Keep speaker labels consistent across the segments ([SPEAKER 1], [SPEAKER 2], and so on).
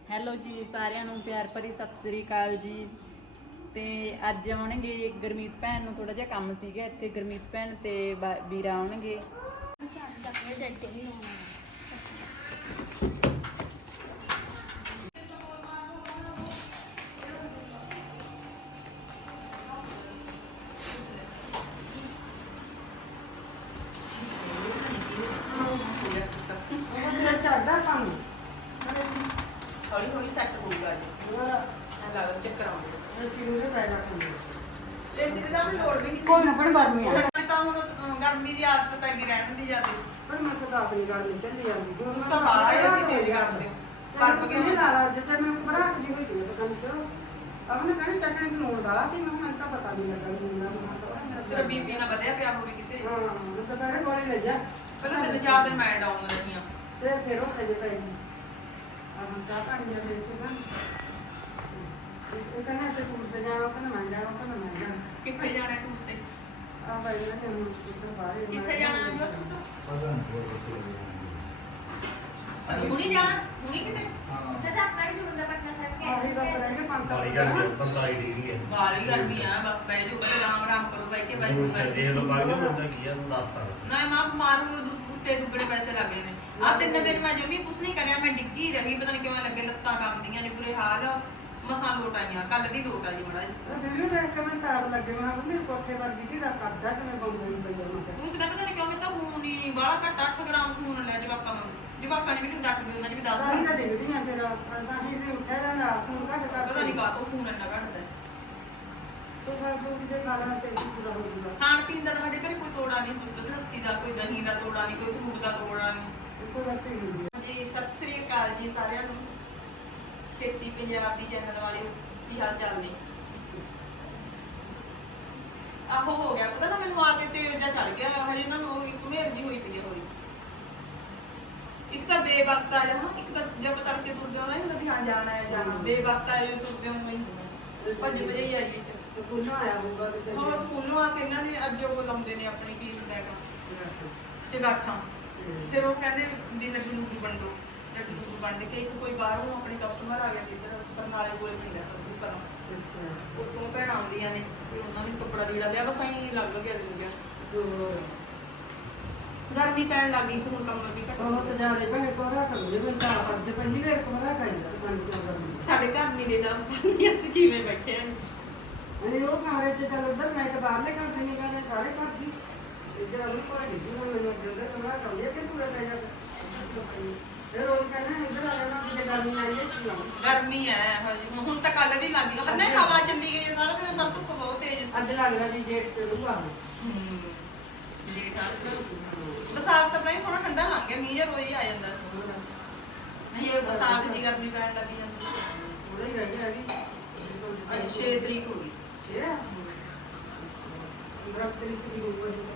[SPEAKER 1] Hello ਜੀ ਸਾਰਿਆਂ ਨੂੰ ਪਿਆਰ ਭਰੀ ਸਤਿ ਸ੍ਰੀ ਅਕਾਲ ਜੀ। ਤੇ ਅੱਜ ਆਉਣਗੇ ਗੁਰਮੀਤ ਭੈਣ ਨੂੰ ਥੋੜਾ ਜਿਹਾ ਕੰਮ ਸੀਗਾ ਇੱਥੇ। ਗੁਰਮੀਤ ਭੈਣ ਤੇ ਵੀਰਾ ਆਉਣਗੇ।
[SPEAKER 2] ਚੜਦਾ ਕੰਮ
[SPEAKER 1] ਹੌਲੀ ਹੌਲੀ ਸੈੱਟ ਹੋਊਗਾ ਜੀ। ਐਂ ਲੱਗਦਾ ਚੱਕਰ ਆਉਂਦੇ
[SPEAKER 2] ਅਸੀਂ ਉਹਦੇ ਪੈਦਾ ਕਰਦੇ
[SPEAKER 1] ਤੇ ਸਿਰ ਦਾ ਵੀ ਲੋੜ ਵੀ ਨਹੀਂ
[SPEAKER 2] ਕੋਈ ਨਾ ਪਣ ਗਰਮੀ ਆ
[SPEAKER 1] ਤਾਂ ਹੁਣ ਗਰਮੀ ਦੀ ਆਦਤ ਪੈ ਗਈ ਰਹਿਣ ਦੀ ਜਾਂਦੀ।
[SPEAKER 2] ਪਰ ਮੈਂ ਤਾਂ ਆਪਣੀ ਗਰਮੀ ਚੱਲੀ ਜਾਂਦੀ
[SPEAKER 1] ਉਸ ਤਾਂ ਬਾਲਾ ਹੀ ਅਸੀਂ ਤੇਜ਼ ਕਰਦੇ
[SPEAKER 2] ਪਰ ਕਿਵੇਂ ਲਾ ਲਾ ਜੇ ਮੈਂ ਘਬਰਾਹਟ ਜੀ ਹੋਈ ਤੇ ਕੰਮ ਕਰੋ ਅਮਨ ਕਹਿੰਦੇ ਚੱਕਣੇ ਨੂੰ ਲੋੜ ਵਾਲਾ ਤੇ ਮੈਨੂੰ ਤਾਂ ਪਤਾ ਨਹੀਂ ਲੱਗਾ ਮੈਨੂੰ ਨਾ
[SPEAKER 1] ਤੇਰਾ ਬੀਪੀ ਨਾ ਵਧਿਆ ਪਿਆ ਹੋਵੇ ਕਿਤੇ।
[SPEAKER 2] ਹਾਂ ਮੈਂ ਤਾਂ ਪਹਿਲੇ ਕੋਲੇ ਲੈ ਜਾ
[SPEAKER 1] ਪਹਿਲਾਂ 3-4 ਦਿਨ ਮੈਂ ਡਾਊਨ ਰਹੀ ਆ
[SPEAKER 2] ਤੇ ਫਿਰ ਉਹ ਖਜੇ ਪੈ ਗਈ ਆਹ ਚਾਹ ਪਾਣੀ ਦੇ ਦੇ ਸੀ ਨਾ ਇਹ ਕਹਿੰਦਾ ਸੇ ਟੂਰ ਤੇ ਜਾਣਾ ਕਹਿੰਦਾ ਮੈਂ ਜਾਣਾ
[SPEAKER 1] ਕਿੱਥੇ ਜਾਣਾ ਟੂਰ ਤੇ?
[SPEAKER 2] ਆ ਭਾਈ ਨਾ ਤੈਨੂੰ ਕਿੱਥੇ ਬਾਹਰ
[SPEAKER 1] ਕਿੱਥੇ ਜਾਣਾ ਜੋ ਤੂੰ ਤਾਂ
[SPEAKER 3] ਪਤਾ ਨਹੀਂ
[SPEAKER 1] ਹੁਣੀ ਜਾਣਾ ਹੁਣੀ ਕਿਤੇ
[SPEAKER 2] ਆਹੀ ਬਸ ਰਹਿ ਕੇ 5
[SPEAKER 3] ਸਾਰੀ
[SPEAKER 2] ਸਾਲ
[SPEAKER 3] ਗੱਲ 45 ਡਿਗਰੀ ਹੈ।
[SPEAKER 1] ਬਾਲੀ ਗਰਮੀ ਆ ਬਸ ਪੈ ਜਾਓ ਤੇ ਆਰਾਮ ਕਰੋ ਬਾਈ ਕੇ ਬਾਈ
[SPEAKER 3] ਦੂਰ ਚੱਲੇ ਲੋ ਬਾਅਦ ਹੁੰਦਾ ਕੀ ਹੈ ਰਸਤਾ
[SPEAKER 1] ਨਾ ਮਾਂ ਬਿਮਾਰ ਹੋਈ ਉੱਤੇ ਦੁੱਗਣੇ ਪੈਸੇ ਲੱਗੇ ਨੇ। ਆ 3 ਦਿਨ ਮੈਂ ਜਮੀ ਕੁਛ ਨਹੀਂ ਕਰਿਆ। ਮੈਂ ਡਿੱਗੀ ਰਹੀ ਪਤਾ ਨਹੀਂ ਕਿਵੇਂ ਲੱਗੇ ਲੱਤਾਂ ਕੰਬਦੀਆਂ ਨੇ ਬੁਰੇ ਹਾਲ। ਮਸਾਂ ਲੋਟ ਆਈਆਂ ਕੱਲ ਦੀ ਲੋਟ ਆ ਜੀ ਮੜਾ ਜੀ।
[SPEAKER 2] ਵੀਡੀਓ ਦੇਖ ਕੇ ਮੈਂ ਤਾਰ ਲੱਗੇ ਮੈਂ ਮੇਰੇ ਕੋਠੇ ਵਰਗੀ ਦੀ ਦਾ ਕਰਦਾ ਕਿ ਮੈਂ ਬੰਦ ਨਹੀਂ ਪਈ ਉਹਨਾਂ ਤੇ
[SPEAKER 1] ਤੂੰ ਕਿਦਾਂ ਪਤਾ ਨਹੀਂ ਕਿਉਂ ਮੈਂ ਤਾਂ ਖੂਨ ਹੀ ਬਾਹਲਾ ਘੱਟ 8 ਗ੍ਰਾਮ ਖੂਨ ਲੈ ਜਵਾਕਾਂ ਨੂੰ। ਜਵਾਕਾਂ ਨੇ ਵੀ ਡਾਕਟਰ ਵੀ ਉਹਨਾਂ ਨੇ ਵੀ ਦੱਸ
[SPEAKER 2] ਸਾਰੀ ਤਾਂ ਡਿੱਗਦੀਆਂ ਫਿਰ ਤਾਂ ਹੀ ਵੀ ਉੱਠਿਆ ਜਾਂਦਾ ਖੂਨ ਘੱਟ
[SPEAKER 1] ਪਤਾ
[SPEAKER 2] ਕਰਦਾ
[SPEAKER 1] ਨਹੀਂ ਕਾਹਤੋਂ ਖੂਨ ਇੰਨਾ ਘੱਟਦਾ।
[SPEAKER 2] ਤੂੰ ਫਿਰ ਤੂੰ ਜੇ ਖਾਣਾ ਚਾਹੀਦੀ ਪੂਰਾ ਹੋ ਜੂਗਾ
[SPEAKER 1] ਖਾਣ ਪੀਣ ਦਾ ਤਾਂ ਸਾਡੇ ਘਰੇ ਕੋਈ ਤੋੜਾ ਨਹੀਂ। ਦੁੱਧ ਲੱਸੀ ਦਾ ਕੋਈ ਦਹੀਂ ਦਾ ਤੋੜਾ ਨਹੀਂ ਕੋਈ ਫਰੂਟ ਦਾ ਤੋੜਾ ਨਹੀਂ।
[SPEAKER 2] ਇੱਕੋ ਲੱਤੀ ਹੁੰਦੀ ਹੈ
[SPEAKER 1] ਜੀ ਸਤਿ ਸ੍ਰੀ ਅਕਾਲ ਜੀ ਸਾਰਿਆਂ ਨੂੰ। ਖੇਤੀ ਪੰਜਾਬ ਦੀ ਚੈਨਲ ਵਾਲੇ ਕੀ ਹਾਲ ਚਾਲ ਨੇ? ਆਹੋ ਹੋ ਗਿਆ ਪਤਾ ਨਾ ਮੈਨੂੰ ਆ ਕੇ ਤੇਲ ਜਾਂ ਚੜ ਗਿਆ ਹਜੇ ਇਹਨਾਂ ਨੂੰ ਇੱਕ ਮੇਰ ਜੀ ਹੋਈ ਪਈ ਹੋਈ। ਇੱਕ ਤਾਂ ਬੇਵਕਤ ਆ ਜਾਣਾ ਇੱਕ ਤਾਂ ਜਦ ਕਰਕੇ ਤੁਰਦੇ ਹੋਣਾ ਇਹਨਾਂ ਦੀ ਹਾਂ ਜਾਣਾ ਹੈ ਜਾਣਾ ਬੇਵਕਤ ਆ ਜੋ ਤੁਰਦੇ ਹੋਣਾ ਨਹੀਂ ਭੱਜ ਭਜਾਈ ਆਈਏ
[SPEAKER 2] ਤੇ ਕੋਲੋਂ ਆਇਆ ਹੋਊਗਾ ਕਿਤੇ
[SPEAKER 1] ਹੋਰ ਸਕੂਲੋਂ ਆ ਕੇ ਇਹਨਾਂ ਨੇ ਅੱਜ ਉਹ ਲਾਉਂਦੇ ਨੇ ਆਪਣੀ ਫੀਸ ਬੈਗ ਚਗਾਠਾਂ। ਫਿਰ ਉਹ ਕਹਿੰਦੇ ਵੀ ਲੱਡੂ ਨੂਡੂ ਬਣ ਦੋ ਲੱਡੂ ਨੂਡੂ ਵੰਡ ਕੇ ਇੱਕ ਕੋਈ ਬਾਹਰੋਂ ਆਪਣੇ ਕਸਟਮਰ ਆ ਗਿਆ ਜਿੱਧਰ ਬਰਨਾਲੇ ਕੋਲੇ ਪਿੰਡ ਹੈ ਕਰਾਂ
[SPEAKER 2] ਅੱਛਾ
[SPEAKER 1] ਉੱਥੋਂ ਭੈਣਾਂ ਆਉਂਦੀਆਂ ਨੇ ਤੇ ਉਹਨਾਂ ਨੂੰ ਕੱਪੜਾ ਲੀੜਾ ਲਿਆ ਬਸ ਐਂ ਲੱਗ ਗਿਆ ਹੋ ਗਿਆ। ਗਰਮੀ ਪੈਣ ਲੱਗ ਗਈ ਹੁਣ ਕੰਮ ਵੀ ਘੱਟ
[SPEAKER 2] ਬਹੁਤ ਜ਼ਿਆਦਾ ਭੈਣੇ ਕੋਰਾ ਕਰਦੇ ਮੈਂ ਤਾਂ ਅੱਜ ਪਹਿਲੀ ਵਾਰ ਕੋਰਾ ਖਾਈਦਾ ਮਨ ਕਿਉਂ ਕਰਦੀ
[SPEAKER 1] ਸਾਡੇ ਘਰ ਨਹੀਂ ਦੇਦਾ ਪਾਣੀ ਅਸੀਂ ਕਿਵੇਂ ਬੈਠੇ ਆਂ।
[SPEAKER 2] ਅਰੇ ਉਹ ਕਮਰੇ 'ਚ ਚੱਲ ਉਧਰ ਮੈਂ ਤਾਂ ਬਾਹਰਲੇ ਘਰ ਦੇ ਨਹੀਂ ਕਹਿੰਦੇ ਸਾਰੇ ਘਰ ਦੀ ਇੱਧਰ ਅਭੀ ਕੋਈ ਨਹੀਂ ਜਿਵੇਂ ਮੈਨੂੰ ਜਿੰਦਰ ਕੋਰਾ ਕਹਿੰਦੇ ਕਿ ਤੂੰ ਰਹਿ ਜਾ ਫਿਰ ਰੋਜ਼ ਕਹਿੰਦੇ ਇੱਧਰ ਆ ਜਾਣਾ ਕਿ ਗਰਮੀ ਆਈ ਹੈ ਕੀ ਲਾਉਂ
[SPEAKER 1] ਗਰਮੀ ਹੈ ਹਜੇ ਹੁਣ ਤਾਂ ਕੱਲ ਦੀ ਲੱਗ ਗਈ ਹੰਨੇ ਹਵਾ ਚੱਲੀ ਗਈ ਹੈ ਸਾਰਾ ਦਿਨ ਪਰ ਧੁੱਪ ਬਹੁਤ ਤੇਜ਼ ਸੀ।
[SPEAKER 2] ਅੱਜ ਲੱਗਦਾ ਜੀ ਜੇਠ ਚੜੂਗਾ
[SPEAKER 1] ਜੇਠ ਆ ਬਸਾਖ ਤਾਂ ਨਹੀਂ ਸੋਹਣਾ ਠੰਡਾ ਲੰਘ ਗਿਆ ਮੀਂਹ ਜਿਹਾ ਰੋਜ਼ ਹੀ ਆ ਜਾਂਦਾ। ਨਹੀਂ ਇਹ ਬਸਾਖ ਦੀ ਗਰਮੀ ਪੈਣ ਲੱਗੀ ਜਾਂਦੀ।
[SPEAKER 2] ਥੋੜਾ ਹੀ ਰਹਿ ਗਿਆ ਵੀ
[SPEAKER 1] ਅੱਜ 6 ਤਰੀਕ ਹੋ ਗਈ।
[SPEAKER 2] 6 ਦਰਖਤ ਦੀ ਹੋਊਗਾ ਜੀ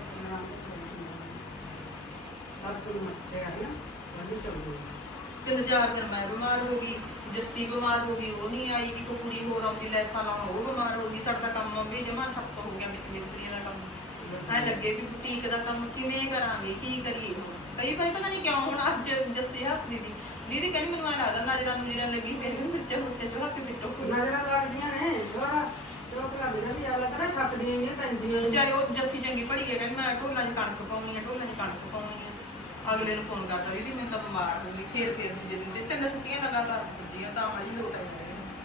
[SPEAKER 2] ਪਰਸੋਂ ਮੱਸਿਆ ਹੈ ਨਾ ਵਧੀਆ ਚੱਲੂ
[SPEAKER 1] 3-4 ਦਿਨ ਮੈਂ ਬਿਮਾਰ ਹੋ ਗਈ ਜੱਸੀ ਬਿਮਾਰ ਹੋ ਗਈ ਉਹ ਨਹੀਂ ਆਈ ਇੱਕ ਕੁੜੀ ਹੋਰ ਆਉਂਦੀ ਲੈਸਾਂ ਲਾਉਣ ਉਹ ਬਿਮਾਰ ਹੋ ਗਈ। ਸਾਡਾ ਕੰਮ ਵੀ ਜਮਾਂ ਠੱਪ ਹੋ ਗਿਆ ਵਿੱਚ ਮਿਸਤਰੀਆਂ ਦਾ ਕੰਮ ਐ ਲੱਗੇ ਵੀ ਬੁਟੀਕ ਦਾ ਕੰਮ ਕਿਵੇਂ ਕਰਾਂਗੇ ਕੀ ਕਰੀਏ ਹੁਣ। ਕਈ ਵਾਰ ਪਤਾ ਨਹੀਂ ਕਿਉਂ ਹੁਣ ਅੱਜ ਜੱਸੀ ਹੱਸਦੀ ਦੀ ਦੀਦੀ ਕਹਿੰਦੀ ਮੈਨੂੰ ਐ ਲੱਗਦਾ ਨਜ਼ਰਾਂ ਨੂਜ਼ਰਾਂ ਲੱਗੀ ਫਿਰ ਵੀ ਮਿਰਚਾਂ ਮੁਰਚਾਂ ਜੋ ਹੱਥ ਸਿੱਟੋ
[SPEAKER 2] ਨਜ਼ਰਾਂ ਲੱਗਦੀਆਂ ਨੇ ਦੁਆਰਾ ਲੋਕ ਲੱਗਦਾ ਵੀ ਆਲਾ ਕਹਿੰਦਾ ਥੱਕਦੀਆਂ ਨਹੀਂ ਪੈਂਦੀਆਂ
[SPEAKER 1] ਵਿਚਾਰੇ ਉਹ ਜੱਸੀ ਚੰਗੀ ਪੜੀ ਗਈ ਕਹਿੰਦੀ ਮੈਂ ਢੋਲਾਂ 'ਚ ਕਣਕ ਪਾਉਣੀ ਹੈ ਢੋਲਾਂ 'ਚ ਕਣਕ ਪਾਉਣੀ ਹੈ। ਅਗਲੇ ਨੂੰ ਫੋਨ ਕਰਦਾ ਦੀਦੀ ਮੈਂ ਤਾਂ ਬਿਮਾਰ ਹੋ ਗਈ ਫੇਰ ਦੂਜੇ ਦਿਨ ਤੇ 3 ਛੁੱਟੀਆਂ ਲਗਾਤਾਰ ਪੁੱਜੀਆਂ ਤਾਂ ਮਾੜੀ ਲੋਟ ਆਈ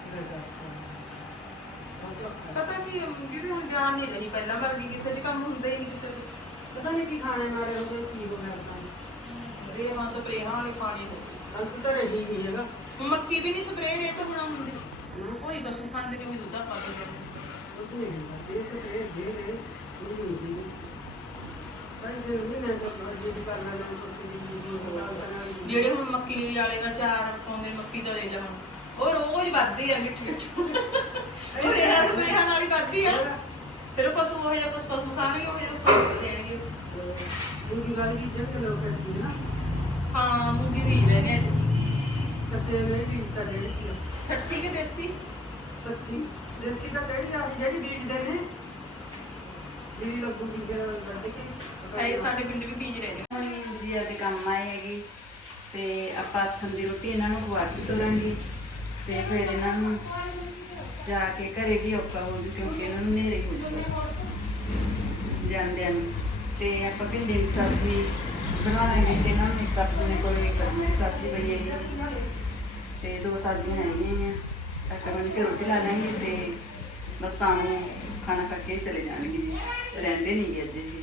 [SPEAKER 1] ਪਤਾ ਕੀ ਜਿਹੜੀ ਹੁਣ ਜਾਣ ਨਹੀਂ ਰਹੀ ਪਹਿਲਾਂ ਵਰਗੀ ਕਿਸੇ 'ਚ ਕੰਮ ਹੁੰਦਾ ਹੀ ਨਹੀਂ ਕਿਸੇ ਨੂੰ।
[SPEAKER 2] ਪਤਾ ਨਹੀਂ ਕੀ ਖਾਣੇ ਮਾਰੇ ਹੁੰਦੇ ਕੀ ਬਣਾਉਂਦਾ
[SPEAKER 1] ਰੇਹਾਂ ਸਪਰੇਹਾਂ ਵਾਲੀ ਪਾਣੀ ਹੋ ਗਈ।
[SPEAKER 2] ਅੰਤ ਤਾਂ ਰਹੀ ਨਹੀਂ ਹੈਗਾ
[SPEAKER 1] ਮੱਕੀ ਵੀ ਨਹੀਂ ਸਪਰੇਅ ਰੇ ਤੋਂ ਬਣਾ ਹੁੰਦੀ ਕੋਈ ਪਸ਼ੂ ਖਾਂਦੇ ਨੇ ਉਹ ਵੀ ਦੁੱਧਾ ਪਾ ਦਿੰਦੇ ਨੇ।
[SPEAKER 2] ਉਸ ਨੇ ਇਹ ਸੇ ਇਹ ਦੇ ਦੇ ਉਹ ਨਹੀਂ ਦੀ ਪਰ ਜੇ ਉਹ ਨੇ ਤਾਂ ਜਿਹੜੀ ਕਰਨਾ ਨਾ ਉਹ
[SPEAKER 1] ਜਿਹੜੇ ਹੁਣ ਮੱਕੀ ਵਾਲੇ ਅਚਾਰ ਪਾਉਂਦੇ ਮੱਕੀ ਦਾ ਲੈ ਜਾ ਹੁਣ ਉਹ ਰੋਜ਼ ਵੱਧਦੇ ਆ ਮਿੱਠੇ ਉਹ ਰੇਹਾਂ ਸਪਰੇਹਾਂ ਨਾਲ ਹੀ ਵੱਧਦੀ ਆ। ਫਿਰ ਉਹ ਪਸ਼ੂ ਉਹ ਜਿਹਾ ਕੁਛ ਪਸ਼ੂ ਖਾਣਗੇ ਉਹ ਜਿਹਾ ਪਾਣੀ ਦੇਣਗੇ।
[SPEAKER 2] ਦੂਜੀ ਵਾਲੀ ਦੀ ਜਿਹੜੇ ਲੋਕ ਕਰਦੇ ਨਾ
[SPEAKER 1] ਹਾਂ ਮੂੰਗੀ ਬੀਜ ਰਹੇ ਨੇ
[SPEAKER 2] ਤਸੇ ਨੇ ਵੀ ਤਾਂ ਡੇਢ ਕਿਲੋ
[SPEAKER 1] 60 ਕਿ ਦੇਸੀ
[SPEAKER 2] ਸੱਚੀ ਦੇਸੀ ਤਾਂ ਕਿਹੜੀ ਆ ਜਿਹੜੀ ਬੀਜਦੇ ਨੇ ਜਿਹੜੀ ਲੋਕ ਬੀਜਦੇ ਨੇ ਕੱਢ ਕੇ
[SPEAKER 1] ਹੈ ਸਾਡੇ ਪਿੰਡ ਵੀ ਬੀਜ ਰਹੇ ਨੇ।
[SPEAKER 4] ਹੁਣ ਜੀ ਅੱਜ ਕੰਮ ਆਏ ਹੈਗੇ ਤੇ ਆਪਾਂ ਹੱਥਾਂ ਦੀ ਰੋਟੀ ਇਹਨਾਂ ਨੂੰ ਖਵਾ ਕੇ ਤੋਰਾਂਗੇ
[SPEAKER 2] ਤੇ ਫਿਰ ਇਹਨਾਂ ਨੂੰ ਜਾ ਕੇ ਘਰੇ ਵੀ ਔਖਾ ਹੋ ਜੂ ਕਿਉਂਕਿ ਇਹਨਾਂ ਨੂੰ ਨੇਰੇ ਹੋ ਜੂਗਾ ਜਾਂਦਿਆਂ ਨੂੰ। ਤੇ ਆਪਾਂ ਭਿੰਡੀ ਦੀ ਸਬਜ਼ੀ ਬਣਾਵਾਂਗੇ ਤੇ ਇਹਨਾਂ ਨੂੰ ਇੱਕ ਆਪਣੇ ਕੋਲ ਇੱਕ ਸਬਜ਼ੀ ਪਈ ਹੈਗੀ ਤੇ 2 ਸਬਜ਼ੀਆਂ ਹੈਗੀਆਂ ਆ ਬਣ ਕੇ ਰੋਟੀ ਲਾ ਲਾਂਗੇ ਤੇ ਬਸ ਸਾਨੂੰ ਖਾਣਾ ਖਾ ਕੇ ਚਲੇ ਜਾਣਗੇ ਜੀ, ਰਹਿੰਦੇ ਨਹੀਂ ਗੇ ਅੱਜ ਜੀ।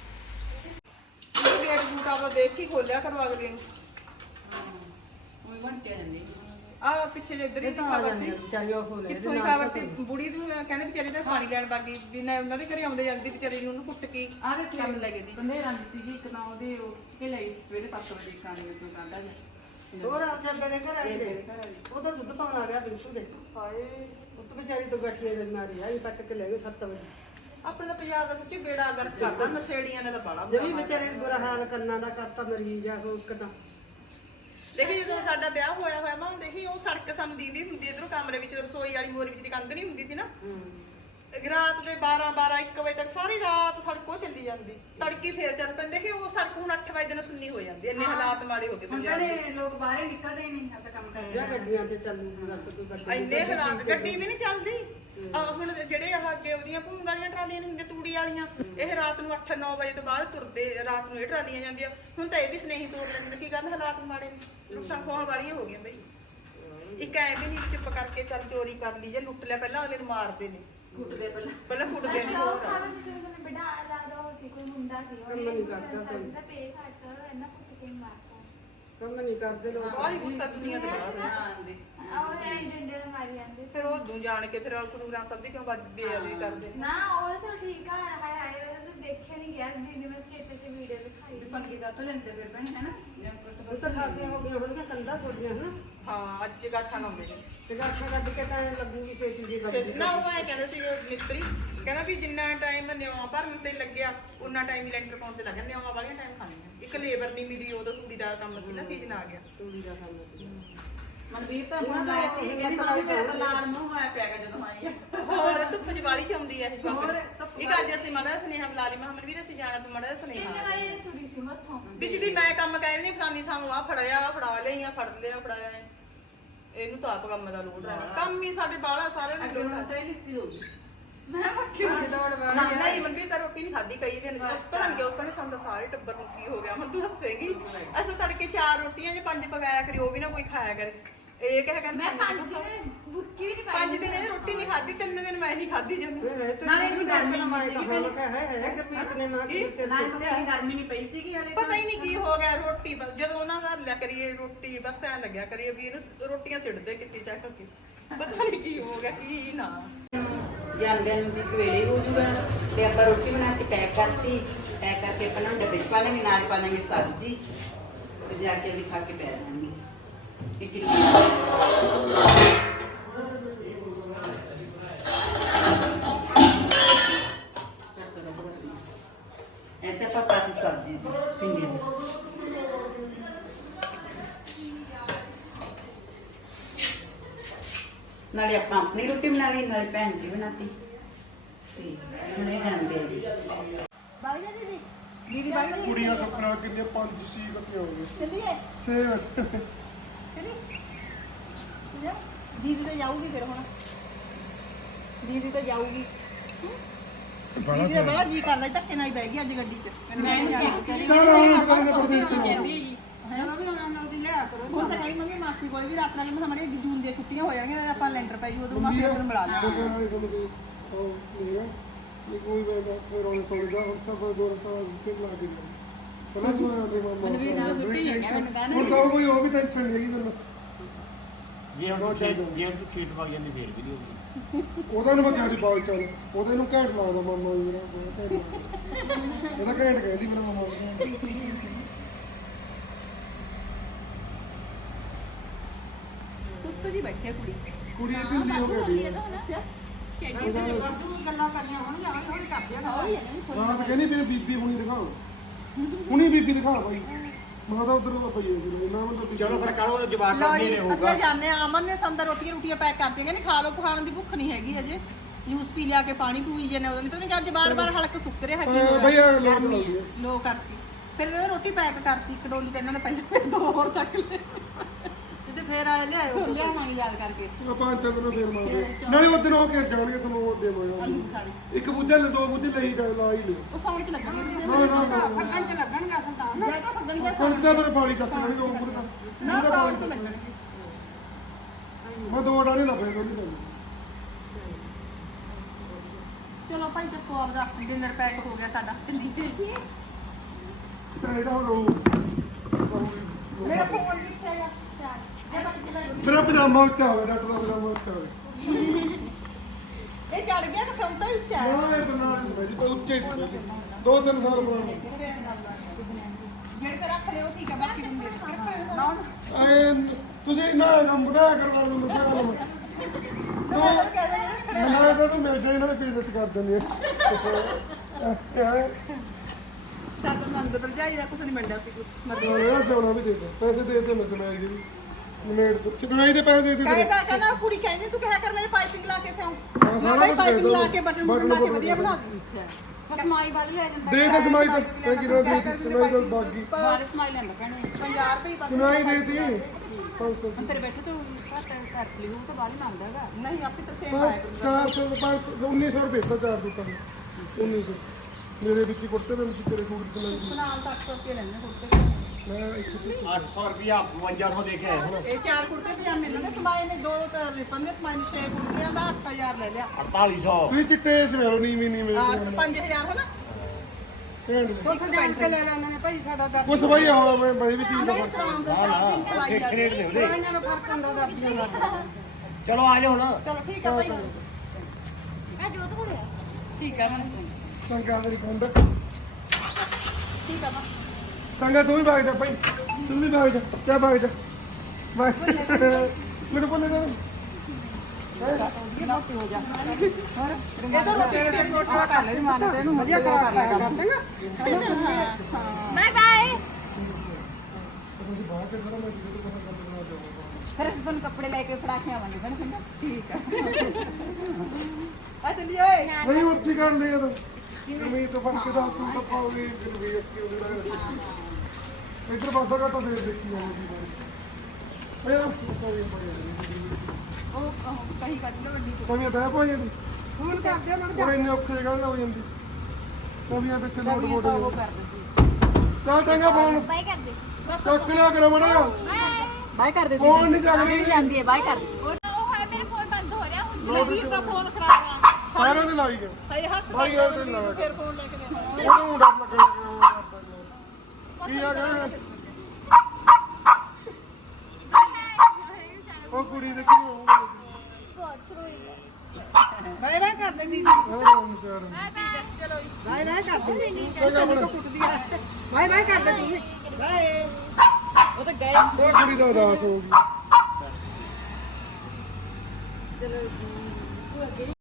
[SPEAKER 1] ਇਹ ਗੇਟ ਬੂਟਾ ਦਾ ਦੇਖ ਕੇ ਖੋਲਿਆ ਕਰੋ ਅਗਲੇ ਨੂੰ।
[SPEAKER 2] ਉਹ ਬਣ ਕੇ ਰਹਿੰਦੇ
[SPEAKER 1] ਆ ਪਿੱਛੇ ਜੇ ਇੱਧਰ ਹੀ ਖਬਰ ਸੀ
[SPEAKER 2] ਵਿਚਾਰੀ ਉਹ ਹੋ
[SPEAKER 1] ਕਿੱਥੋਂ ਹੀ ਖਬਰ ਤੇ ਬੁੜੀ ਨੂੰ ਕਹਿੰਦੇ ਵਿਚਾਰੀ ਦਾ ਪਾਣੀ ਲੈਣ ਬਾਗੀ ਵੀ ਨਾ ਉਹਨਾਂ ਦੇ ਘਰੇ ਆਉਂਦੇ ਜਾਂਦੀ ਵਿਚਾਰੀ ਨੂੰ ਉਹਨੂੰ ਕੁੱਟ ਕੇ
[SPEAKER 2] ਆਹ
[SPEAKER 1] ਕੰਮ ਲੈ ਗਈ ਦੀ।
[SPEAKER 2] ਬੰਦੇਰਾਂ ਦੀ ਸੀਗੀ ਇੱਕ ਤਾਂ ਉਹਦੇ ਕੇ ਲਈ ਸਵੇਰੇ 7 ਵਜੇ ਖਾਣੇ ਵਿੱਚੋਂ ਕਾਢਾ ਗਿਆ ਹੋਰ ਆ ਜੱਗੇ ਦੇ ਘਰ ਵਾਲੀ ਦੇ ਉਹ ਤਾਂ ਦੁੱਧ ਪਾਉਣ ਆ ਗਿਆ ਬਿਲਕੁਲ ਦੇ ਹਾਏ ਉਹ ਤਾਂ ਵਿਚਾਰੀ ਤੋਂ ਗੱਠੀਆਂ ਦੇ ਮਾਰੀ ਆਈ ਪੱਟ ਕੇ ਲੈ ਗਏ 7 ਵਜੇ।
[SPEAKER 1] ਆਪਣੇ ਤਾਂ ਪੰਜਾਬ ਦਾ ਸੱਚੀ ਬੇੜਾ ਗਰਕ ਕਰਦਾ ਨਸ਼ੇੜੀਆਂ ਨੇ ਤਾਂ ਬਾਲਾ
[SPEAKER 2] ਜਮੀ ਵਿਚਾਰੇ ਬੁਰਾ ਹਾਲ ਕਰਨਾ ਦਾ ਕਰਤਾ ਮਰੀਜ਼ ਆ ਉਹ ਇੱਕ ਤਾਂ
[SPEAKER 1] ਦੇਖੀ ਜਦੋਂ ਸਾਡਾ ਵਿਆਹ ਹੋਇਆ ਮੈਂ ਦੇਖੀ ਉਹ ਸੜਕ ਸਾਨੂੰ ਦੀਦੀ ਹੁੰਦੀ ਇਧਰੋਂ ਕਮਰੇ ਵਿੱਚ ਰਸੋਈ ਵਾਲੀ ਮੋਰੀ ਵਿੱਚ ਦੀ ਕੰਧ ਨਹੀਂ ਹੁੰਦੀ ਸੀ ਨਾ ਰਾਤ ਦੇ 1 ਵਜੇ ਤੱਕ ਸਾਰੀ ਰਾਤ ਸੜਕ ਉਹ ਚੱਲੀ ਜਾਂਦੀ ਤੜਕੀ ਫੇਰ ਚੱਲ ਪੈਂਦੇ ਕਿ ਉਹ ਸੜਕ ਹੁਣ 8 ਵਜੇ ਨਾਲ ਸੁੰਨੀ ਹੋ ਜਾਂਦੀ ਇੰਨੇ ਹਾਲਾਤ ਮਾੜੇ ਹੋ ਗਏ ਪੰਜਾਬ ਦੇ।
[SPEAKER 2] ਲੋਕ ਬਾਹਰ ਨਿਕਲਦੇ ਹੀ ਨਹੀਂ ਆਪਣਾ ਕੰਮ ਕਰਦੇ ਜਾਂ ਗੱਡੀਆਂ ਤੇ ਚੱਲੂ ਬਸ ਕੋਈ ਗੱਡੀ
[SPEAKER 1] ਇੰਨੇ ਹਾਲਾਤ ਗੱਡੀ ਵੀ ਨਹੀਂ ਚੱਲਦੀ ਹੁਣ ਜਿਹੜੇ ਆਹ ਅੱਗੇ ਉਹਦੀਆਂ ਭੂੰਗ ਵਾਲੀਆਂ ਟਰਾਲੀਆਂ ਨਹੀਂ ਹੁੰਦੀਆਂ ਤੂੜੀ ਵਾਲੀਆਂ ਇਹ ਰਾਤ ਨੂੰ 8-9 ਵਜੇ ਤੋਂ ਬਾਅਦ ਤੁਰਦੇ ਰਾਤ ਨੂੰ ਇਹ ਟਰਾਲੀਆਂ ਜਾਂਦੀਆਂ ਹੁਣ ਤਾਂ ਇਹ ਵੀ ਸਨੇਹੀ ਤੋੜ ਲੈਂਦੇ ਨੇ ਕੀ ਕਰਨ ਹਾਲਾਤ ਮਾੜੇ ਨੇ ਨੁਕਸਾਨ ਖੋਣ ਵਾਲੀਆਂ ਹੋ ਗਈਆਂ ਬਈ ਇੱਕ ਐ ਵੀ ਨਹੀਂ ਚੁੱਪ ਕਰਕੇ ਚੱਲ ਚੋਰੀ ਕਰ ਲਈ ਜਾਂ ਲੁੱਟ ਲਿਆ ਪਹਿਲਾਂ ਅਗਲੇ ਨੂੰ ਮਾਰਦੇ ਨੇ ਕੁੱਟਦੇ ਪਹਿਲਾਂ ਕੁੱਟਦੇ ਨੇ ਹੋਰ
[SPEAKER 4] ਖਾਣਾ ਕਿਸੇ ਨੂੰ ਬਿਠਾ ਲਾਦਾ ਹੋ ਸੀ ਕੋਈ ਮੁੰਡਾ ਸੀ ਉਹ
[SPEAKER 2] ਕੰਮ ਨਹੀਂ ਕਰਦਾ ਕੋਈ।
[SPEAKER 4] ਦਾ ਪੇ ਘੱਟ ਇਹਨਾਂ ਕੁੱਟ ਕੇ ਮਾਰਦਾ
[SPEAKER 2] ਕੰਮ ਨਹੀਂ ਕਰਦੇ ਲੋਕ
[SPEAKER 1] ਆਹੀ ਕੁਛ ਤਾਂ ਦੁਨੀਆ ਤੇ ਬਾਹਰ
[SPEAKER 4] ਔਰ ਇਹ ਡੰਡੇ ਨਾਲ ਮਾਰੀ ਜਾਂਦੇ ਸੀ।
[SPEAKER 1] ਫਿਰ ਉਹ ਦੂ ਜਾਣ ਕੇ ਫਿਰ ਕਾਨੂੰਨਾਂ ਸਭ ਦੀ ਕਿਉਂ ਬੇਅਦਬੀ ਕਰਦੇ ਨੇ
[SPEAKER 4] ਨਾ ਉਹ ਤਾਂ ਠੀਕ ਆ ਹਾਏ ਹਾਏ ਉਹ ਤਾਂ ਦੇਖਿਆ ਨਹੀਂ ਗਿਆ ਦੀਦੀ ਮੈਂ ਸਟੇਟਸ ਤੇ ਵੀਡੀਓ ਦਿਖਾਈ
[SPEAKER 2] ਪੰਗੇ ਕਰ ਲੈਂਦੇ ਫਿਰ ਭੈਣ ਹੈ ਨਾ ਉਹ ਤਾਂ ਖਾਸੀਆਂ ਹੋ ਗਈਆਂ ਹੋਣਗੀਆਂ ਕੰਧਾਂ ਛੋਟੀਆਂ ਹਨਾ
[SPEAKER 1] ਹਾਂ ਅੱਜ ਜਗਾਠਾਂ ਲਾਉਂਦੇ ਨੇ
[SPEAKER 2] ਤੇ ਗਾਠਾਂ ਕੱਢ ਕੇ ਤਾਂ ਲੱਗੂਗੀ ਛੇਤੀ ਦੀ
[SPEAKER 1] ਤੇ ਨਾ ਉਹ ਐ ਕਹਿੰਦੇ ਸੀ ਉਹ ਮਿਸਤਰੀ ਕਹਿੰਦਾ ਵੀ ਜਿੰਨਾ ਟਾਈਮ ਨਿਉਆ ਭਰਨ ਤੇ ਲੱਗਿਆ ਉਨਾ ਟਾਈਮ ਹੀ ਲੈਂਟਰ ਪਾਉਣ ਤੇ ਲੱਗਿਆ ਨਿਉਆ ਵਾਲੀਆਂ ਟਾਈਮ ਖਾਣੀਆਂ ਇੱਕ ਲੇਬਰ ਨਹੀਂ ਮਿਲੀ ਉਦੋਂ ਤੂੜੀ ਦਾ ਕੰਮ ਸੀ ਨਾ ਸੀਜ਼ਨ ਆ ਗਿਆ
[SPEAKER 2] ਤੂੜੀ ਦਾ ਕੰਮ ਸੀ
[SPEAKER 5] ਮਨਵੀਰ ਤਾਂ ਹੁਣ ਆਇਆ ਸੀ ਕਹਿੰਦੀ ਮਾਮੀ ਮੇਰਾ ਤਾਂ ਲਾਲ ਮੂੰਹ ਹੋਇਆ ਪਿਆ ਗਾ ਜਦੋਂ ਆਈ ਆ
[SPEAKER 1] ਹੋਰ ਧੁੱਪ ਜਵਾਲੀ ਚ ਆਉਂਦੀ ਐ ਇਹ ਬਾਬਾ ਇੱਕ ਅੱਜ ਅਸੀਂ ਮਾੜਾ ਸੁਨੇਹਾ ਬੁਲਾ ਲਈ ਮਹਾਮਨ ਵੀਰ ਅਸੀਂ ਜਾਣਾ ਤੂੰ ਮਾੜਾ
[SPEAKER 4] ਕਿੰਨੇ
[SPEAKER 1] ਸੁਨੇਹਾ
[SPEAKER 4] ਵਾਰੀ ਤੁਰੀ ਸੀ ਮੱਥੋਂ
[SPEAKER 1] ਵਿੱਚ ਦੀ ਮੈਂ ਕੰਮ ਕਹਿ ਰਹੀ ਫਲਾਨੀ ਸਾਨੂੰ ਆ ਫੜਿਆ ਆ ਫੜਾ ਲਿਆ ਫੜ ਲਿਆ ਫੜਾਇਆ ਇਹਨੂੰ ਤਾਂ ਆਪ ਕੰਮ ਦਾ ਲੋੜ ਹੈ ਕੰਮ ਹੀ ਸਾਡੇ ਬਾਹਲਾ ਸਾਰੇ ਨੂੰ
[SPEAKER 5] ਅੱਗੇ
[SPEAKER 1] ਲੋੜ
[SPEAKER 5] ਹੁਣ
[SPEAKER 1] ਹੈ
[SPEAKER 5] ਤਾਂ ਇਹ ਲਿਖੀ ਹੋਊਗੀ
[SPEAKER 4] ਮੈਂ ਮੱਠੀ
[SPEAKER 2] ਅੱਜ ਦੌੜ ਵਾਲੀ ਆ
[SPEAKER 1] ਨਹੀਂ ਮਨਵੀਰ ਤਾਂ ਰੋਟੀ ਨਹੀਂ ਖਾਧੀ ਕਈ ਦਿਨ ਪਤਾ ਨਹੀਂ ਉਹ ਸਾਨੂੰ ਤਾਂ ਸਾਰੇ ਟੱਬਰ ਨੂੰ ਕੀ ਹੋ ਗਿਆ ਹੁਣ ਤੂੰ ਦੱਸੇਗੀ ਅਸੀਂ ਤੜਕੇ 4 ਰੋਟੀਆਂ ਜੇ 5 ਪਕਾਇਆ ਕਰੀ ਉਹ ਵੀ ਨਾ ਕੋਈ ਖਾਇਆ ਕਰੇ ਇਹ ਕਹਿ ਕਹਿੰਦੇ
[SPEAKER 4] ਮੈਂ 5 ਦਿਨ ਬੁੱਕੀ ਵੀ ਨਹੀਂ ਪਾਈ
[SPEAKER 1] 5 ਦਿਨ ਇਹ ਰੋਟੀ ਨਹੀਂ ਖਾਧੀ 3 ਦਿਨ ਮੈਂ ਨਹੀਂ ਖਾਧੀ ਜਮੀ
[SPEAKER 2] ਹੈ ਤੇ ਨਾਲੇ ਵੀ ਗਰਮੀ ਮਾਈ ਤਾਂ ਹੁਣ ਹੈ ਗਰਮੀਤ ਨੇ ਮਾਂ ਕੀ ਸਿਰ
[SPEAKER 5] ਨਾ ਕੋਈ ਗਰਮੀ ਨਹੀਂ ਪਈ ਸੀਗੀ ਹਲੇ
[SPEAKER 1] ਪਤਾ ਹੀ ਨਹੀਂ ਕੀ ਹੋ ਗਿਆ ਰੋਟੀ ਬਸ ਜਦੋਂ ਉਹਨਾਂ ਦਾ ਲਿਆ ਕਰੀਏ ਰੋਟੀ ਬਸ ਐ ਲੱਗਿਆ ਕਰੀਏ ਵੀ ਇਹਨੂੰ ਰੋਟੀਆਂ ਸਿੱਟਦੇ ਕਿੱਤੀ ਚੱਕ ਕੇ ਪਤਾ ਨਹੀਂ ਕੀ ਹੋ ਗਿਆ ਕੀ ਨਾ
[SPEAKER 5] ਜਾਂਦਿਆਂ ਨੂੰ ਜੀ ਵੇਲੇ ਹੋ ਜੂਗਾ ਤੇ ਆਪਾਂ ਰੋਟੀ ਬਣਾ ਕੇ ਪੈਕ ਕਰਤੀ ਪੈਕ ਕਰਕੇ ਆਪਾਂ ਨਾ ਡੱਬੇ 'ਚ ਪਾ ਲਾਂਗੇ ਨਾਲ ਪਾ ਲਾਂਗੇ ਸਬਜ਼ੀ ਤੇ ਜਾ ਕੇ ਵੀ ਖਾ ਕੇ ਪੈ ਜਾਵਾਂਗੇ ਇਹ ਕਿੰਨੀ ऐसे पापा की सब्जी जी भिंडी नाले ਆਪਾਂ ਆਪਣੀ ਰੋਟੀ ਬਣਾ ਲਈ ਨਾਲੇ ਭੈਣ ਦੀ ਬਣਾਤੀ ਤੇ ਹੁਣ ਇਹ ਜਾਂਦੇ ਆ
[SPEAKER 2] ਦੀਦੀ ਬਾਈ
[SPEAKER 6] ਕੁੜੀਆਂ ਸੁਪਨਾ ਕਿੰਨੇ 5-6 ਇਕੱਠੇ ਹੋ ਗਏ
[SPEAKER 2] ਚੱਲੀਏ
[SPEAKER 6] 6
[SPEAKER 1] ਦੀਦੀ ਤਾਂ ਜਾਊਗੀ ਫਿਰ ਹੁਣ ਦੀਦੀ ਤਾਂ ਜਾਊਗੀ ਦੀਦੀ ਦਾ ਬੜਾ ਜੀ ਕਰਦਾ ਧੱਕੇ ਨਾਲ ਹੀ ਬਹਿ ਗਈ ਅੱਜ ਗੱਡੀ 'ਚ ਮੈਂ ਨਹੀਂ ਜਾਣਾ
[SPEAKER 5] ਕਹਿੰਦੀ
[SPEAKER 2] ਚਲੋ ਵੀ ਉਹਨਾਂ ਦੀ ਲਿਆ ਕਰੋ
[SPEAKER 1] ਹੁਣ ਤਾਂ ਕਹਿੰਦੀ ਮੰਮੀ ਮਾਸੀ ਕੋਲ ਵੀ ਰਾਤ ਨਾਲ ਹਮਾਰੇ ਜੂਨ ਦੀਆਂ ਛੁੱਟੀਆਂ ਹੋ ਜਾਣਗੀਆਂ ਆਪਾਂ ਲੈਂਟਰ ਪੈ ਜੂ ਉਦੋਂ ਮਾਸੀ ਨੂੰ ਮਿਲਾ ਲਾਂਗੇ
[SPEAKER 6] ਕੋਈ ਵੇਲਾ ਫਿਰ ਉਹ ਸੋਚਦਾ ਹੁਣ ਤਾਂ ਕੋਈ ਦੋ ਰਸਤਾ ਕੇ ਲਾ ਕੇ ਚਲਾ ਤੂੰ ਆਦੇ ਮਾਮਾ
[SPEAKER 5] ਮਨਵੀਰ ਨਾਲ ਛੁੱਟੀ ਹੈਗਾ ਮੈਨੂੰ ਕਹਿੰਦਾ
[SPEAKER 6] ਹੁਣ ਤਾਂ ਕੋਈ ਉਹ ਵੀ ਟੈਨਸ਼ਨ ਨਹੀਂ ਹੈਗੀ ਤੈਨੂੰ
[SPEAKER 3] ਜੇ ਤੂੰ ਖੇਤ ਵਗ ਜਾਂਦੀ ਫੇਰ ਵੀ ਨਹੀਂ ਹੋਊਗੀ
[SPEAKER 6] ਉਹਦਾ ਨੂੰ ਬੱਚਿਆਂ ਦੀ ਬਾਲ ਚੱਲ ਉਹਦੇ ਨੂੰ ਘੈਂਟ ਲਾਦਾ ਮਾਮਾ ਜੀ ਮੇਰਾ ਬਹੁਤ ਘੈਂਟ ਲੱਗਦਾ। ਇਹਦਾ ਘੈਂਟ ਕਹਿੰਦੀ ਮੇਰਾ ਮਾਮਾ
[SPEAKER 1] ਸੁਸਤ ਜੀ ਬੈਠੇ ਕੁੜੀ
[SPEAKER 6] ਕੁੜੀ ਢਿੱਲੀ ਹੋ ਗਈ
[SPEAKER 2] ਵਾਧੂ ਗੱਲਾਂ ਕਰੀਆਂ ਹੋਣਗੀਆਂ ਹੌਲੀ ਹੌਲੀ ਕਰਦੀਆਂ ਨਾ
[SPEAKER 6] ਰਾਤ ਕਹਿੰਦੀ ਮੈਨੂੰ ਬੀਬੀ ਹੁਣੀ ਦਿਖਾਓ ਹੁਣੀ ਬੀਬੀ ਦਿਖਾ ਬਾਈ ਮੈਂ ਤਾਂ ਉਧਰ ਪਈ ਸੀ ਇਹਨਾਂ ਨੂੰ ਤਾਂ
[SPEAKER 3] ਚਲੋ ਫਿਰ ਕੱਲ ਉਹ ਜਵਾਬ
[SPEAKER 1] ਲਓ
[SPEAKER 3] ਕਰਦੇ
[SPEAKER 1] ਜੀ
[SPEAKER 3] ਨੇ ਹੋਊਗਾ
[SPEAKER 1] ਅਸੀਂ ਜਾਂਦੇ ਆ ਅਮਨ ਨੇ ਸੰਦਾ ਰੋਟੀਆਂ ਪੈਕ ਕਰਤੀਆਂ ਕਹਿੰਦੀ ਖਾ ਲਓ ਖਾਣ ਦੀ ਭੁੱਖ ਨਹੀਂ ਹੈਗੀ ਅਜੇ ਜੂਸ ਪੀ ਲਿਆ ਕੇ ਪਾਣੀ ਪੂਈ ਜੇ ਨੇ ਉਦੋਂ ਨਹੀਂ ਤਾਂ ਉਹਨੇ ਅੱਜ ਬਾਰ-ਬਾਰ ਹਲਕ ਸੁੱਕ ਰਿਹਾ ਕੀ
[SPEAKER 6] ਬਈ
[SPEAKER 1] ਹੋਇਆ
[SPEAKER 6] ਆ ਲੋਟ ਲਾਉਂਦੀ ਹੈ
[SPEAKER 1] ਲੋ ਕਰਤੀ ਫਿਰ ਇਹਨਾਂ ਰੋਟੀ ਪੈਕ ਕਰਤੀ ਕਡੋਲੀ ਤੇ ਇਹਨਾਂ ਨੇ ਪਹਿਲੇ ਦੋ ਹੋਰ ਚੱਕ ਲਏ
[SPEAKER 2] ਤੇ ਫੇਰ ਆਏ ਲਿਆਇਓ
[SPEAKER 5] ਲਿਆਵਾਂਗੇ ਯਾਦ ਕਰਕੇ
[SPEAKER 6] ਆਪਾਂ ਅੰਤ ਨੂੰ ਫੇਰ ਮਾਰਦੇ ਨਹੀਂ ਉਹ ਦਿਨ ਹੋ ਕੇ ਜਾਣਗੇ ਤੁਹਾਨੂੰ ਉਹ ਦੇਵਾਂਗੇ ਇੱਕ ਬੁੱਝੇ ਲੈ ਦੋ ਬੁੱਝੇ ਲਈ ਜਾ ਲਾ ਹੀ ਲਿਓ
[SPEAKER 5] ਉਹ ਸੌਣ ਚ ਲੱਗਣਗੇ
[SPEAKER 2] ਫੱਗਣ ਚ ਲੱਗਣਗੇ ਅਸਲ ਤਾਂ ਨਾ
[SPEAKER 5] ਜਿਹੜਾ ਫੱਗਣਗੇ
[SPEAKER 6] ਹੁਣ ਤਾਂ ਮੇਰੇ ਪਾਣੀ ਕੱਟ ਲੈਣਗੇ ਉਹ ਉੱਪਰ
[SPEAKER 5] ਨਾ ਸੌਣ ਚ ਲੱਗਣਗੇ
[SPEAKER 6] ਮੈਂ ਦੋ ਡਾਲੇ ਦਾ ਫੇਰ ਨਹੀਂ ਪੈਂਦਾ
[SPEAKER 5] ਚਲੋ ਭਾਈ ਚੱਕੋ ਆਪਦਾ ਡਿਨਰ ਪੈਕ ਹੋ ਗਿਆ ਸਾਡਾ ਚੱਲੀਏ
[SPEAKER 6] ਤਾਂ ਇਹਦਾ ਹੁਣ
[SPEAKER 5] ਮੇਰਾ ਫੋਨ ਕਿੱਥੇ ਹੈਗਾ ਇਹ ਬਾਕੀ ਲੈ
[SPEAKER 6] ਮੇਰਾ ਪਜਾਮਾ ਉੱਚਾ ਹੋਵੇ ਡਾਕਟਰ ਦਾ ਪਜਾਮਾ ਉੱਚਾ ਹੋਵੇ
[SPEAKER 5] ਇਹ ਚੜ ਗਿਆ ਕਿ ਸੌਂਦਾ ਹੀ ਉੱਚਾ ਹੈ
[SPEAKER 6] ਨਾ ਇਹ ਬਨਾਲੀ ਭਾਜੀ ਪਰ ਉੱਚੇ ਹੀ ਸੀ। 2-3 ਸਾਲ ਪੁਰਾਣਾ
[SPEAKER 5] ਜਿਹੜੇ ਤੇ ਰੱਖ ਲਿਓ ਠੀਕ ਹੈ ਬਾਕੀ ਨੂੰ ਮੇਰੇ
[SPEAKER 6] ਐ ਤੁਸੀਂ ਨਾ ਕੰਮ ਬਣਾ ਕਰਵਾ ਲਓ ਮੈਂ ਕਿਹਾ ਲਵਾਂ ਮੈਂ ਤਾਂ ਤੂੰ ਮੇਰੇ ਇਹਨਾਂ ਦੇ ਬਿਜ਼ਨਸ ਕਰ ਦਿੰਦੇ ਆ
[SPEAKER 5] ਸਾਡਾ ਮੰਗ ਭਰਜਾਈ ਦਾ ਕੁਝ ਨਹੀਂ ਮਿਲਦਾ ਸੀ ਕੁਝ
[SPEAKER 6] ਮਤਲਬ ਇਹ ਸੋਨਾ ਵੀ ਦੇ ਦੇ ਪੈਸੇ ਦੇ ਦੇ ਮੈਂ ਕਮਾਈ ਦੇ ਨਿਮੇੜ ਤੋਂ ਕਮਾਈ ਦੇ ਪੈਸੇ ਦੇ ਦੇ
[SPEAKER 5] ਕਹਿੰਦਾ ਕੁੜੀ ਕਹਿੰਦੀ ਤੂੰ ਕਿਹਾ ਕਰ ਮੇਰੇ ਪਾਈਪਿੰਗ ਲਾ ਕੇ ਸਿਉਂ
[SPEAKER 6] ਹਾਂ, ਸਾਰਾ ਕੁਛ
[SPEAKER 5] ਪਾਈਪਿੰਗ
[SPEAKER 6] ਦੇ
[SPEAKER 5] ਲਾ
[SPEAKER 6] ਦਿਓ।
[SPEAKER 5] ਕੇ ਬਟਨ
[SPEAKER 6] ਬਟਨ
[SPEAKER 5] ਲਾ ਕੇ
[SPEAKER 6] ਬਟਨ
[SPEAKER 5] ਵਧੀਆ ਬਣਾ ਦਿੱਤੀ ਅੱਛਾ ਬਸ ਸਮਾਈ ਵਾਲੀ ਲੈ ਜਾਂਦਾ
[SPEAKER 6] ਦੇ ਦੇ ਕਮਾਈ ਤਾਂ ਇਹ ਕਿਹੜਾ ਦੇ ਕਮਾਈ ਤਾਂ ਬਾਕੀ
[SPEAKER 5] ਬਾਰੇ ਸਮਾਈ ਲੈਂਦਾ ਭੈਣੇ 50 ਰੁਪਏ ਬਸ
[SPEAKER 6] ਕਮਾਈ ਦੇ ਦੀ 500
[SPEAKER 5] ਅੰਦਰ ਬੈਠੇ ਤੂੰ ਘੱਟ ਕਰ ਲਈ ਉਹ ਤਾਂ ਬਾਹਰ ਲਾਉਂਦਾ ਹੈਗਾ ਨਹੀਂ ਆਪੇ ਤਾਂ ਸੇਮ ਆਇਆ
[SPEAKER 6] 400 1900 ਰੁਪਏ ਤਾਂ ਚਾਰ ਦਿੱਤਾ 1900 ਮੇਰੇ ਵਿੱਚ ਹੀ ਕੁੜਤੇ ਵਿੱਚ ਤੇਰੇ ਕੋਲ ਕਮਾਈ
[SPEAKER 5] ਨਾਲ 800 ਰੁਪਏ ਲੈਣੇ ਕੁੜਤੇ
[SPEAKER 6] ਮੈਂ ਇੱਕ
[SPEAKER 3] 800 ਰੁਪਿਆ 5200 ਦੇ ਕੇ ਆਏ ਹੁਣ
[SPEAKER 5] ਇਹ ਚਾਰ ਕੁੜਤੇ ਪਜਾਮੇ ਇਹਨਾਂ ਨੇ ਸਮਾਏ ਨੇ ਦੋ ਤਾਂ ਰਿਪਨ ਦੇ ਸਮਾਏ ਨੇ 6 ਕੁੜਤਿਆਂ ਦਾ 8000 ਲੈ ਲਿਆ
[SPEAKER 3] 4800
[SPEAKER 6] ਤੁਸੀਂ ਚਿੱਟੇ ਸਮੇਲੋ ਨੀਵੀਂ ਨੀਵੀਂ
[SPEAKER 5] 5000 ਹੈ ਨਾ
[SPEAKER 6] ਕਹਿਣ
[SPEAKER 2] ਉੱਥੇ ਜਾਣ ਕੇ ਲੈ ਜਾਂਦੇ ਨੇ ਭਾਈ ਸਾਡਾ ਦਾ
[SPEAKER 6] ਕੁਛ ਭਾਈ ਆਵਾ ਮੈਂ ਬਾਈ ਵੀ ਚੀਜ਼ ਦਾ
[SPEAKER 5] ਨਹੀਂ ਸਰਾਮ ਦੇ ਸ਼ਾਪਿੰਗ ਸਲਾਈ
[SPEAKER 3] ਫਿਕਸ ਰੇਟ ਨੇ ਉਹਦੇ
[SPEAKER 2] ਦਵਾਈਆਂ ਦਾ ਫਰਕ ਹੁੰਦਾ ਦਰਜੀਆਂ ਦਾ
[SPEAKER 3] ਚਲੋ ਆ ਜਾਓ ਹੁਣ
[SPEAKER 5] ਚਲੋ ਠੀਕ ਹੈ ਭਾਈ
[SPEAKER 4] ਮੈਂ ਜੋਤ ਕੋੜਿਆ
[SPEAKER 5] ਠੀਕ ਹੈ ਮਨ
[SPEAKER 6] ਚੰਗਾ ਮੇਰੀ ਖੰਡ
[SPEAKER 5] ਠੀਕ ਹੈ ਬਸ
[SPEAKER 6] ਚੰਗਾ ਤੂੰ ਵੀ ਭਾਗ ਜਾ ਭਾਈ ਤੂੰ ਵੀ ਭਾਗ ਜਾ ਕਿਆ ਭਾਗ ਜਾ ਮੈਂ ਮੇਰੇ ਕੋਲ ਨਾ
[SPEAKER 5] ਇਹ ਮੋਟੀ ਹੋ ਜਾ ਇਹ ਤਾਂ ਰੋਟੀ ਦੇ ਕੋਟਾ ਕਰ ਲੈ ਮਾਨ ਤੇ ਇਹਨੂੰ
[SPEAKER 2] ਵਧੀਆ ਕਰਾ ਕਰ ਦੇਗਾ
[SPEAKER 4] ਬਾਏ ਬਾਏ
[SPEAKER 6] ਤੁਸੀਂ ਬਾਹਰ ਤੇ ਖੜਾ ਮੈਂ ਜਿਹੜੇ ਤੋਂ ਕੰਮ ਕਰਨਾ ਚਾਹੁੰਦਾ
[SPEAKER 5] ਫਿਰ ਅਸੀਂ ਤੁਹਾਨੂੰ ਕੱਪੜੇ ਲੈ ਕੇ ਫੜਾ ਕੇ ਆਵਾਂਗੇ ਬਣ ਚੰਗਾ ਠੀਕ ਹੈ ਆ ਚੱਲੀਏ ਓਏ
[SPEAKER 6] ਨਹੀਂ ਉੱਥੇ ਕਰ ਲਿਆ ਤਾਂ ਜ਼ਮੀਨ ਤੋਂ ਫੜ ਕੇ ਦਾ ਤੂੰ ਤਾਂ ਪਾਉਗੀ ਜ਼ਿੰਦਗੀ ਅੱਕੀ ਹੁੰਦੀ ਇੱਧਰ ਪਾਸਾ ਘਟੋ ਦੇ ਦੇਖੀ ਜਾਂਦੀ ਓਏ
[SPEAKER 5] ਉਹ ਕਹੀ ਕੱਢ ਲੋ ਵੱਡੀ
[SPEAKER 6] ਕਮੀਆਂ ਤਾਂ ਪਾ ਜਾਂਦੀ
[SPEAKER 2] ਫੋਨ ਕਰਦੇ ਮੜ ਜਾ
[SPEAKER 6] ਔਰ ਇੰਨੇ ਔਖੇ ਗੱਲ ਹੋ ਜਾਂਦੀ ਕਮੀਆਂ ਪਿੱਛੇ ਲੋਟ
[SPEAKER 5] ਉਹ
[SPEAKER 6] ਮੋੜ
[SPEAKER 5] ਕਰਦੇ ਸੀ
[SPEAKER 6] ਚੱਲ ਚੰਗਾ ਫੋਨ
[SPEAKER 4] ਬਾਏ ਕਰ ਦੇ
[SPEAKER 6] ਚੱਕ ਲਿਆ ਕਰੋ ਮੜਾ
[SPEAKER 4] ਬਾਏ
[SPEAKER 5] ਬਾਏ ਕਰ ਦੇ
[SPEAKER 6] ਫੋਨ ਨਹੀਂ ਚੱਕਦੀ
[SPEAKER 5] ਜਾਂਦੀ ਹੈ ਬਾਏ ਕਰ ਦੇ
[SPEAKER 4] ਉਹ ਹੈ ਮੇਰੇ ਫੋਨ ਬੰਦ ਹੋ ਰਿਹਾ ਹੁਣ
[SPEAKER 6] ਲੋਟ
[SPEAKER 5] ਵੀਰ ਦਾ ਫੋਨ ਖਰਾਬ ਆ
[SPEAKER 6] ਸਾਰਿਆਂ ਨੇ ਲਾਈ ਗਏ
[SPEAKER 5] ਹਜੇ ਹੱਥ
[SPEAKER 6] ਬਾਈ ਗੱਲ ਤੇ ਲਾ
[SPEAKER 5] ਫਿਰ ਫੋਨ ਲੈ ਕੇ ਦੇਣਾ
[SPEAKER 6] ਉਹਨੂੰ ਡਰ ਲੱਗਿਆ ਕੀ ਆ ਗਿਆ ਉਹ ਕੁੜੀ ਦੇ ਕੀ ਹੋ
[SPEAKER 4] ਬਹੁਤ ਰੋਈ
[SPEAKER 2] ਬਾਏ ਬਾਏ ਕਰ ਦੇ ਦੀਦੀ
[SPEAKER 6] ਗਿਆ
[SPEAKER 4] ਬਾਏ ਬਾਏ
[SPEAKER 5] ਚਲੋ ਜੀ
[SPEAKER 2] ਬਾਏ ਬਾਏ ਕਰ ਦੇ ਤੈਨੂੰ ਕੁੱਟਦੀ ਆ ਬਾਏ ਬਾਏ ਕਰ ਦੇ ਤੂੰ ਵੀ ਬਾਏ
[SPEAKER 5] ਉਹ ਤਾਂ ਗਏ
[SPEAKER 6] ਉਹ ਕੁੜੀ ਦਾ ਉਦਾਸ ਹੋ ਗਈ
[SPEAKER 5] ਚਲੋ ਜੀ ਤੂੰ ਅੱਗੇ